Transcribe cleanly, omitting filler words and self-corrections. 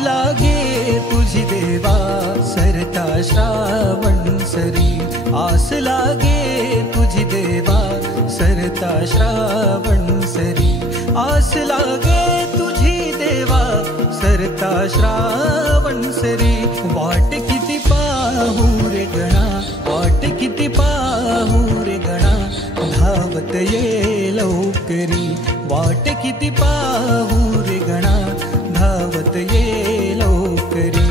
लागे तुझी देवा सरता श्रावण सरी, आस लागे तुझी देवा सरता श्रावण सरी, आस लागे तुझी देवा सरता श्रावण सरी। वाट किती पाहू रे गणा, वाट किती पाहू रे गणा, धावत ये लवकरी, वाट किती पाहू रे गणा, धावत ये लवकरी।